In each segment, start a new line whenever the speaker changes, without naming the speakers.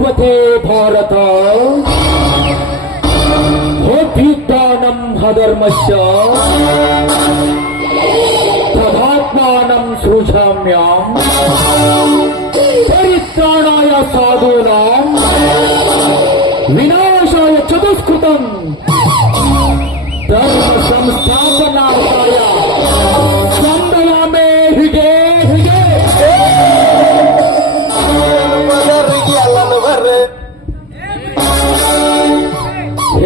భవతే భారత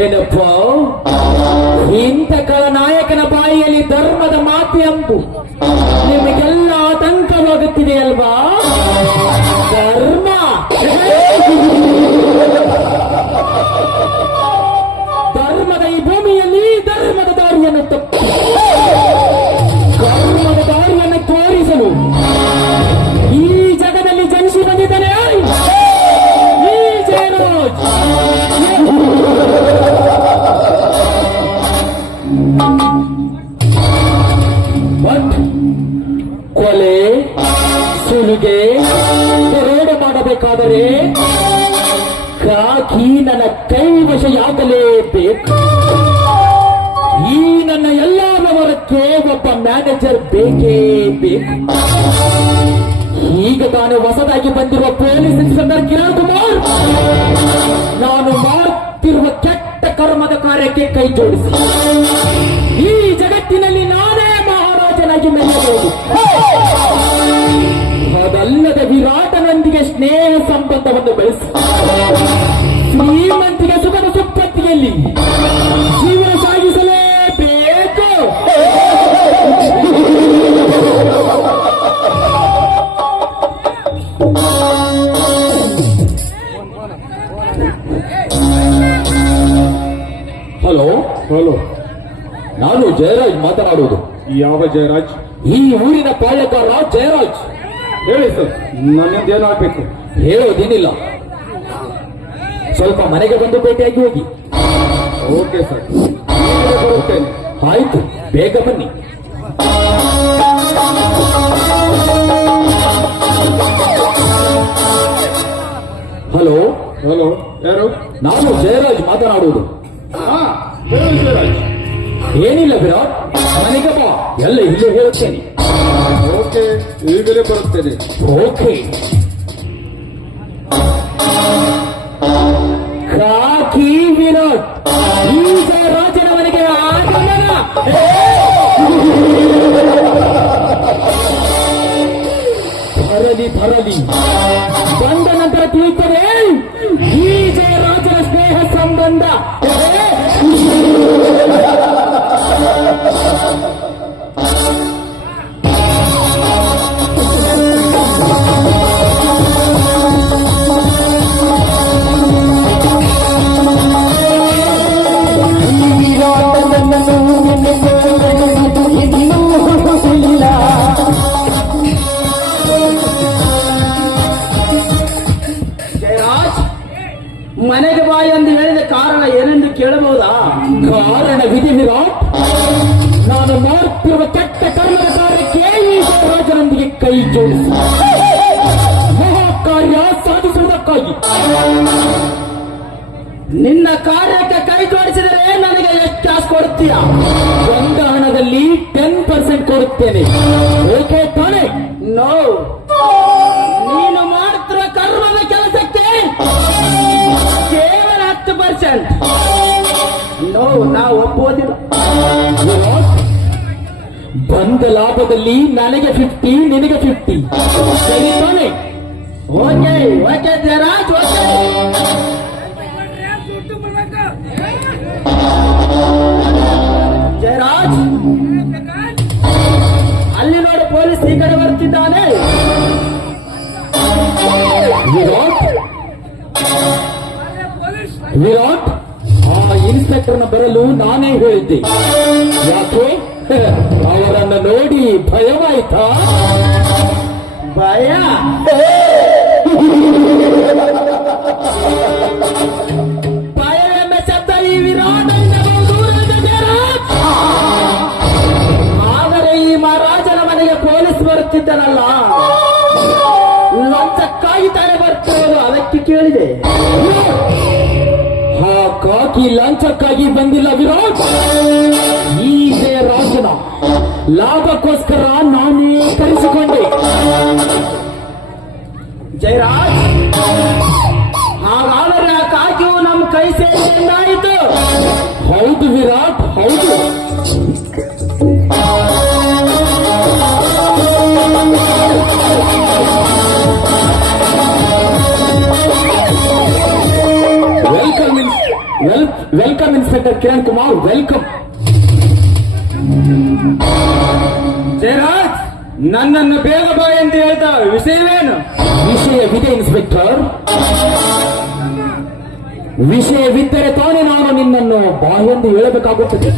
ಏನಪ್ಪ? ಇಂಥ ನಾಯಕನ ಬಾಯಿಯಲ್ಲಿ ಧರ್ಮದ ಮಾತಿ ಅಂಬು ನಿಮಗೆಲ್ಲ ಆತಂಕವಾಗುತ್ತಿದೆ ಅಲ್ವಾ ಈಗ ತಾನು ಹೊಸದಾಗಿ ಬಂದಿರುವ ಪೊಲೀಸ್ ಇನ್ಸ್ಪೆಕ್ಟರ್ ಕಿರಣ್ ಕುಮಾರ್. ನಾನು ಮಾಡುತ್ತಿರುವ ಕೆಟ್ಟ ಕರ್ಮದ ಕಾರ್ಯಕ್ಕೆ ಕೈ ಜೋಡಿಸಿ. ಈ ಜಗತ್ತಿನಲ್ಲಿ ನಾನೇ ಮಹಾರಾಜನಾಗಿ ಮೆಲ್ಲಬಹುದು ಅದಲ್ಲದೆ ವಿರಾಟನೊಂದಿಗೆ ಸ್ನೇಹ ಸಂಬಂಧವನ್ನು ಬೆಳೆಸಿ. ನಾನು ಜಯರಾಜ್ ಮಾತನಾಡುವುದು.
ಯಾವ ಜಯರಾಜ್?
ಈ ಊರಿನ ಪಾಳ್ಯಗಾರ ಜಯರಾಜ್.
ಹೇಳಿ ಸರ್ ನನ್ನಿಂದ ಏನಾಗಬೇಕು
ಹೇಳೋದೇನಿಲ್ಲ. ಸ್ವಲ್ಪ ಮನೆಗೆ ಬಂದು ಭೇಟಿಯಾಗಿ ಹೋಗಿ.
ಓಕೆ ಸರ್ ಬರುತ್ತೇನೆ.
ಆಯ್ತು ಬೇಗ ಬನ್ನಿ. ಹಲೋ?
ಹಲೋ ಯಾರು?
ನಾನು ಜಯರಾಜ್ ಮಾತನಾಡುವುದು.
ಹಾ ಹೇಳಿ ಜಯರಾಜ್.
ಏನಿಲ್ಲ ವಿರಾಟ್ ಮನೆಗೆ ಬಾ. ಎಲ್ಲ ಇಲ್ಲೇ ಹೇಳ್ತೇನೆ.
ಓಕೆ ಈಗಲೇ ಬರುತ್ತೇನೆ.
ಓಕೆ. ಕಾಕಿ ವಿರಾಟ್ ಮನೆಗೆ ಆಗಮನ. ಬರಲಿ ಬರಲಿ ಬಂದ ನಂತರ ತಿಳಿಯುತ್ತದೆ. ಈ ಜಯರಾಜನ ಸ್ನೇಹ ಸಂಬಂಧ.
ಜಯರಾಜ್ ನಿನ್ನ ಕಾರ್ಯಕ್ಕೆ ಕೈ ಜೋಡಿಸಿದರೆ ನನಗೆ ಎಷ್ಟು ಕಾಸು ಕೊಡ್ತೀಯ
ಒಂದು ಹಣದಲ್ಲಿ ಟೆನ್ ಪರ್ಸೆಂಟ್ ಕೊಡುತ್ತೇನೆ. ಓಕೆ ತಾನೆ?
ನೋ ನೀನು ಮಾಡುತ್ತಿರುವ ಕರ್ಮದ ಕೆಲಸಕ್ಕೆ ಕೇವಲ ಹತ್ತು ಪರ್ಸೆಂಟ್ ನೋ ನಾವು ಒಪ್ಪುವುದಿಲ್ಲ.
ವಿರಾಟ್ ಬಂದ ಲಾಭದಲ್ಲಿ ನನಗೆ ಫಿಫ್ಟಿ ನಿನಗೆ ಫಿಫ್ಟಿ ಸರಿ
ಓಕೆ ಓಕೆ ಜಯರಾಜ್ ಅಲ್ಲಿ ನೋಡು ಪೊಲೀಸ್ ಈ ಕಡೆ ಬರ್ತಿದ್ದಾನೆ.
ವಿರಾಟ್. ವಿರಾಟ್, ಆ ಇನ್ಸ್ಪೆಕ್ಟರ್ನ ಬರಲು ನಾನೇ ಹೇಳಿದ್ದೆ. ಯಾಕೆ? ಅವರನ್ನ ನೋಡಿ ಭಯವಾಯ್ತಾ?
ಭಯ? ಆದರೆ ಈ ಮಹಾರಾಜನ ಮನೆಗೆ ಪೊಲೀಸ್ ಬರುತ್ತಿದ್ದನಲ್ಲ. ಲಂಚಕ್ಕಾಗಿ ತಾನೇ ಬರ್ತಿರೋದು ಅದಕ್ಕೆ ಕೇಳಿದೆ.
ಹಾ ಕಾಕಿ ಲಂಚಕ್ಕಾಗಿ ಬಂದಿಲ್ಲ ವಿರಾಟ್. ಲಾಭಕ್ಕೋಸ್ಕರ ನಾನೇ ಕರೆಸಿಕೊಂಡೆ
ಜಯರಾಜ್ ಹಾಗಾದರೆ ಆ ಕಾಕಿಯು ನಮ್ಮ ಕೈ ಸೇರಿದಂಗಾಯಿತು
ಹೌದು ವಿರಾಟ್ ಹೌದು welcome well welcome inspector Kiran Kumar welcome
ನನ್ನನ್ನು ಬೇಗ ಬಾ ಎಂದು ಹೇಳ್ತಾ ವಿಷಯವೇನು?
ವಿಷಯವಿದೆ ಇನ್ಸ್ಪೆಕ್ಟರ್. ವಿಷಯವಿದ್ದರೆ ತಾನೇ ನಾನು ನಿನ್ನನ್ನು ಬಾ ಎಂದು ಹೇಳಬೇಕಾಗುತ್ತದೆ.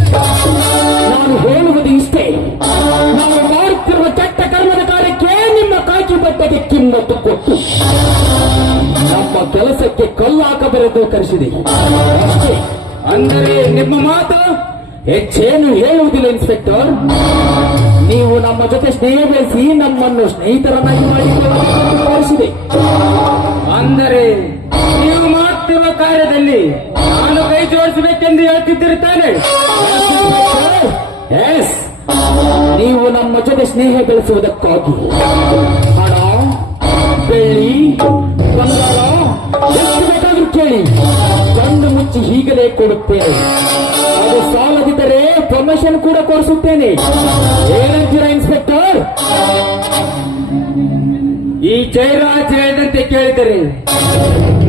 ನಾನು ಹೇಳುವುದು ಇಷ್ಟೇ. ನಾವು ಮಾಡುತ್ತಿರುವ ಕೆಟ್ಟ ಕರ್ಮದ ಕಾರ್ಯಕ್ಕೆ ನಿಮ್ಮ ಕಾಕಿ ಬಟ್ಟದೆ ಕಿಮ್ಮತ್ತು ಕೊಟ್ಟು. ನಮ್ಮ ಕೆಲಸಕ್ಕೆ ಕಲ್ಲಾಕಬರೆದು ಕರೆಸಿದೆ. ಅಷ್ಟೇ.
ಅಂದರೆ ನಿಮ್ಮ ಮಾತು?
ಹೆಚ್ಚೇನು ಹೇಳುವುದಿಲ್ಲ, ಇನ್ಸ್ಪೆಕ್ಟರ್? ನೀವು ನಮ್ಮ ಜೊತೆ ಸ್ನೇಹ ಬೆಳೆಸಿ ನಮ್ಮನ್ನು ಸ್ನೇಹಿತರನ್ನಾಗಿ ಮಾಡಿಕೊಳ್ಳಲು ತೋರಿಸಿದೆ
ಅಂದರೆ, ನೀವು ಮಾಡ್ತಿರುವ ಕಾರ್ಯದಲ್ಲಿ ನಾನು ಕೈ ಜೋಡಿಸಬೇಕೆಂದು ಹೇಳ್ತಿದ್ದಿರ್ತಾನೆ
ಎಸ್ ನೀವು ನಮ್ಮ ಜೊತೆ ಸ್ನೇಹ ಬೆಳೆಸುವುದಕ್ಕಾಗಿ. ಹಣ, ಬೆಳ್ಳಿ, ಬಂಗಾರ, ಎಷ್ಟು ಬೇಕಾದ್ರೂ ಕೇಳಿ. ಕಣ್ಣು ಮುಚ್ಚಿ ಹೀಗಲೇ ಕೊಡುತ್ತೇನೆ. ಅದು ಸಾಲದಿದ್ದರೆ ಪ್ರಮೋಷನ್ ಕೂಡ ಕೊಡಿಸುತ್ತೇನೆ. ಏನಂತೀರಾ ಇನ್ಸ್ಪೆಕ್ಟರ್
ಈ ಜಯರಾಜ್ ಹೇಳಿದಂತೆ ಕೇಳಿದರೆ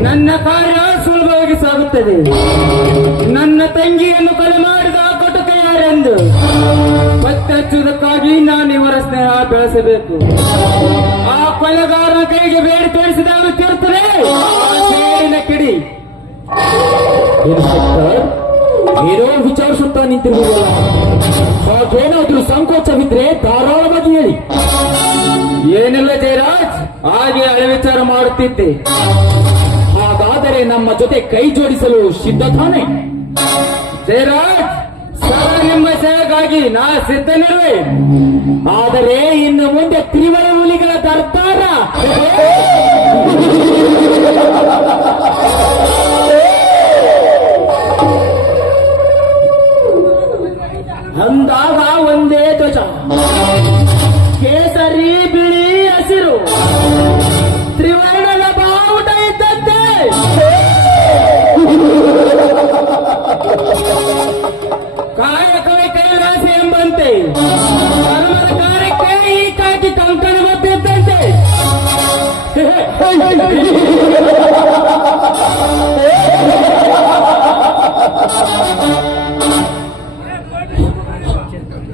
ನನ್ನ ಕಾರ್ಯ ಸುಲಭವಾಗಿ ಸಾಗುತ್ತದೆ. ನನ್ನ ತಂಗಿಯನ್ನು ಕೊಲೆ ಮಾಡಿದ ಕೊಟಕ ಯಾರೆಂದು? ಪತ್ತೆ ಹಚ್ಚುವುದಕ್ಕಾಗಿ ನಾನು ಇವರ ಸ್ನೇಹ ಬೆಳೆಸಬೇಕು. ಆ ಕೊಲೆಗಾರನ ಕೈಗೆ ಬೇರೆ ತೋರಿಸಿದಾಗ ತಿರುತ್ತದೆ ಕಿಡಿ.
ಇನ್ಸ್ಪೆಕ್ಟರ್ ಏನೋ ವಿಚಾರಿಸುತ್ತಾ ನಿಂತಿರುವುದಿಲ್ಲ. ಹಾಗೇನಾದ್ರೂ ಸಂಕೋಚವಿದ್ರೆ ಧಾರಾಳವಾಗಿ ಹೇಳಿ.
ಏನಿಲ್ಲ ಜಯರಾಜ್, ಹಾಗೆ ಹಳೆ ವಿಚಾರ ಮಾಡುತ್ತಿದ್ದೆ.
ಹಾಗಾದರೆ ನಮ್ಮ ಜೊತೆ ಕೈ ಜೋಡಿಸಲು ಸಿದ್ಧ ತಾನೆ?
ಜಯರಾಜ್ ನಿಮ್ಮ ಸೇವೆಗಾಗಿ ನಾ ಸಿದ್ಧನಿರುವೆ.
ಆದರೆ ಇನ್ನು ಮುಂದೆ ತ್ರಿವಳ ಹುಲಿಗಳ ದರ್ಬಾರ.
ಬದ್ದಿದ್ದಂತೆ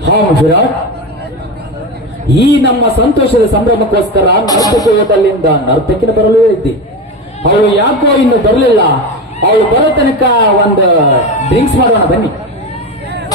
ಹಾ ಈ ನಮ್ಮ ಸಂತೋಷದ ಸಂಭ್ರಮಕ್ಕೋಸ್ಕರ ನರ್ತಕೋದಲ್ಲಿಂದ ನರ್ತಕಿನ ಬರಲು ಹೇಳಿದ್ದೆ. ಅವಳು ಯಾಕೋ ಇನ್ನು ಬರಲಿಲ್ಲ. ಅವಳು ಬರೋ ತನಕ ಒಂದು ಡ್ರಿಂಕ್ಸ್ ಮಾಡೋಣ ಬನ್ನಿ.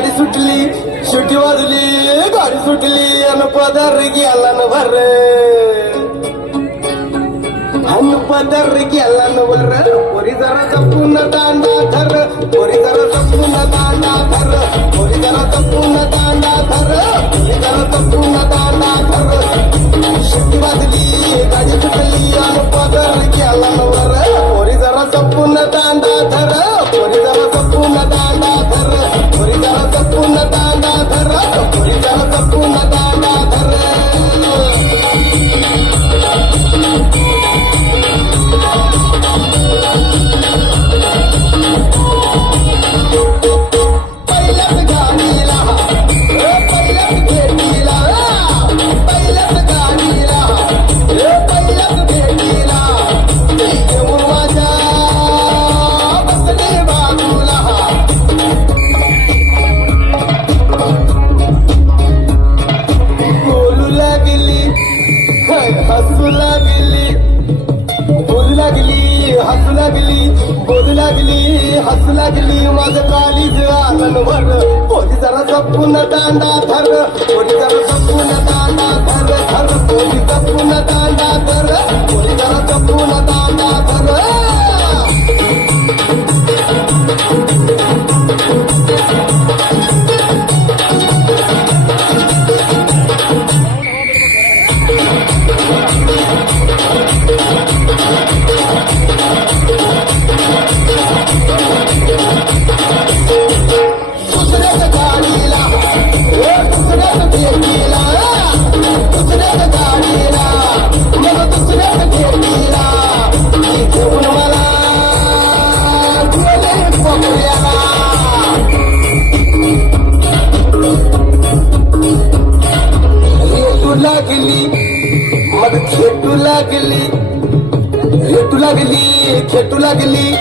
गाडी सुटली सुटी वाजली गाडी सुटली अन पदर गेला न भर अन पदर गेला न जरा जपून दांडा धर पोरी जरा जपून दांडा धर पोरी जरा जपून दांडा धर पोरी जरा जपून दांडा धर. शिट्टी वाजली गाडी सुटली अन पदर गेला वर. पोरी जरा जपून दांडा धर पोरी जरा लागली. बोलू लागली हसू लागली. बोलू लागली हसू लागली. माझं कालीच भर. पोरी जरा जपून दांडा धर. पोरी जरा जपून दांडा धर. धर. पोरी जपून दांडा धर. पोरी जरा जपून दांडा धर.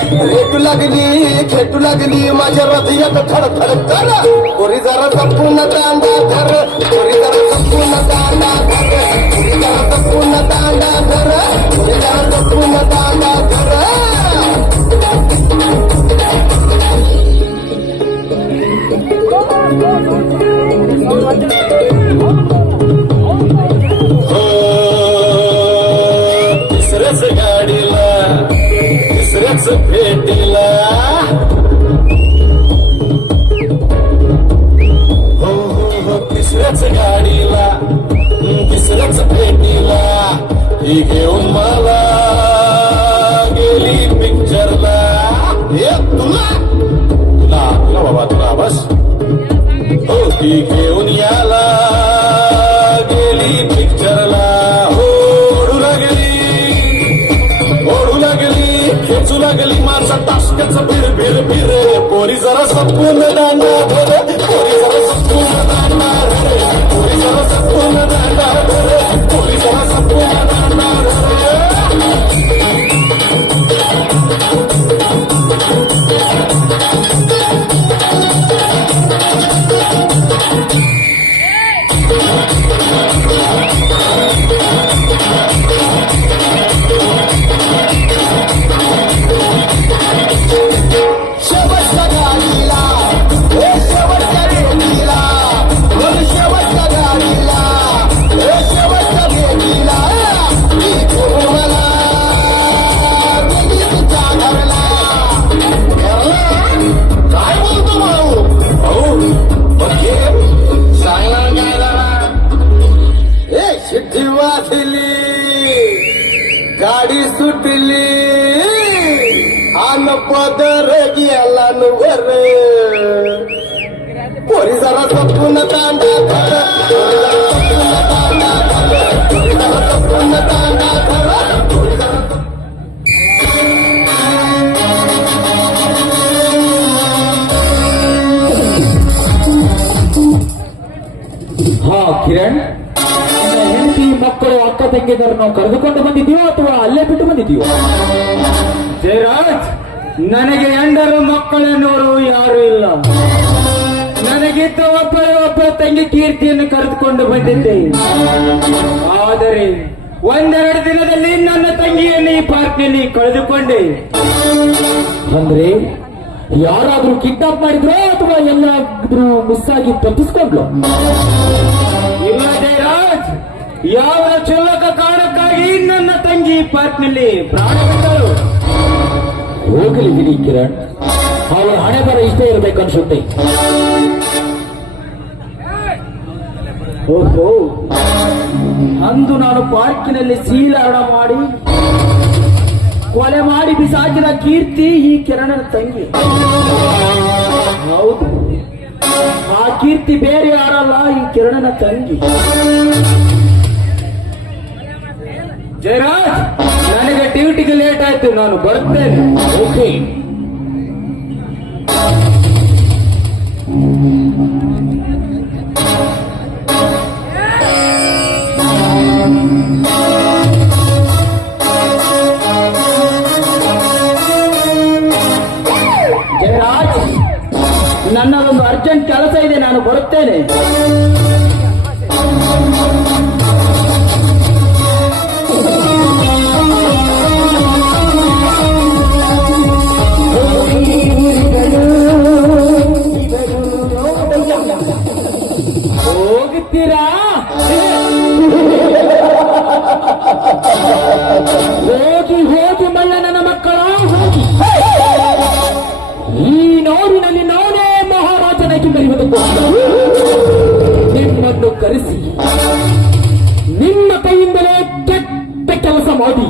लागली लागली खेटू लागली माझ्या हृदयात थर थर कोरी जरा जपून दांडा धर कोरी जरा जपून दांडा धर. कोरी जरा जपून दांडा धर. कोरी जरा जपून दांडा ही घेऊन मला गेली पिक्चरला हे तुला? तुला तुला बाबा तुला बस. हो ती घेऊन याला गेली पिक्चरला ओढू लागली ओढू लागली खेचू लागली माझा टासक्याचं फिर फिर फिर पोरी जरा सपून दांडा
ತಂಗಿದರನ್ನು ಕರೆದುಕೊಂಡು ಬಂದಿದ್ದೀವೋ ಅಥವಾ ಅಲ್ಲೇ ಬಿಟ್ಟು ಬಂದಿದ್ದೀವೋ?
ಜಯರಾಜ್ ನನಗೆ ಎಂಡರು ಮಕ್ಕಳೆನ್ನೋರು ಯಾರು ಇಲ್ಲ. ನನಗಿದ್ದ ಒಬ್ಬಳೆ ಒಬ್ಬ ತಂಗಿ ಕೀರ್ತಿಯನ್ನು ಕರೆದುಕೊಂಡು ಬಂದಿದ್ದೆ. ಆದರೆ ಒಂದೆರಡು ದಿನದಲ್ಲಿ ನನ್ನ ತಂಗಿಯನ್ನು ಈ ಪಾರ್ಕ್ನಲ್ಲಿ ಕಳೆದುಕೊಂಡೆ.
ಅಂದ್ರೆ ಯಾರಾದ್ರೂ ಕಿಡ್ನಾಪ್ ಮಾಡಿದ್ರು ಅಥವಾ ಎಲ್ಲಾದ್ರೂ ಮಿಸ್ ಆಗಿ ತಪ್ಪಿಸ್ಕೊಂಡ್ಲು?
ಇಲ್ಲ ಜಯರಾಜ್ ಯಾವ ಚುಲಕ ಕಾರಣಕ್ಕಾಗಿ ತಂಗಿ ಪಾರ್ಕ್ನಲ್ಲಿ ಪ್ರಾಣಿಗಳು ಹೋಗಲಿ
ಹೋಗ ಕಿರಣ್. ಅವರ ಹಣೆ ಬರ ಇಷ್ಟೇ ಇರಬೇಕು ಅನ್ಸುತ್ತೆ.
ಓಹೋ. ಅಂದು ನಾನು ಪಾರ್ಕಿನಲ್ಲಿ ಸೀಲಾರಣ ಮಾಡಿ, ಕೊಲೆ ಮಾಡಿ ಬಿಸಾಕಿದ ಕೀರ್ತಿ ಈ ಕಿರಣನ ತಂಗಿ. ಹೌದು. ಆ ಕೀರ್ತಿ ಬೇರೆ ಯಾರಲ್ಲ ಈ ಕಿರಣನ ತಂಗಿ.
ಜಯರಾಜ್, ನನಗೆ ಡ್ಯೂಟಿಗೆ ಲೇಟ್ ಆಯ್ತು, ನಾನು ಬರ್ತೇನೆ. ಓಕೆ
ಜಯರಾಜ್ ಒಂದು ಅರ್ಜೆಂಟ್ ಕೆಲಸ ಇದೆ, ನಾನು ಬರುತ್ತೇನೆ.
ಹೋಗುತ್ತೀರಾ ಹೋಗಿ ಹೋಗಿ ಮಲ್ಲ ನನ್ನ ಮಕ್ಕಳ. ಈ ನೋರಿನಲ್ಲಿ ನಾನೇ ಮಹಾರಾಜನಾಗಿ ಬರೆಯುವುದಕ್ಕೋಸ್ಕರ ನಿಮ್ಮನ್ನು ಕರೆಸಿ, ನಿಮ್ಮ ಕೈಯಿಂದಲೇ ಕೆಟ್ಟ ಕೆಲಸ ಮಾಡಿ.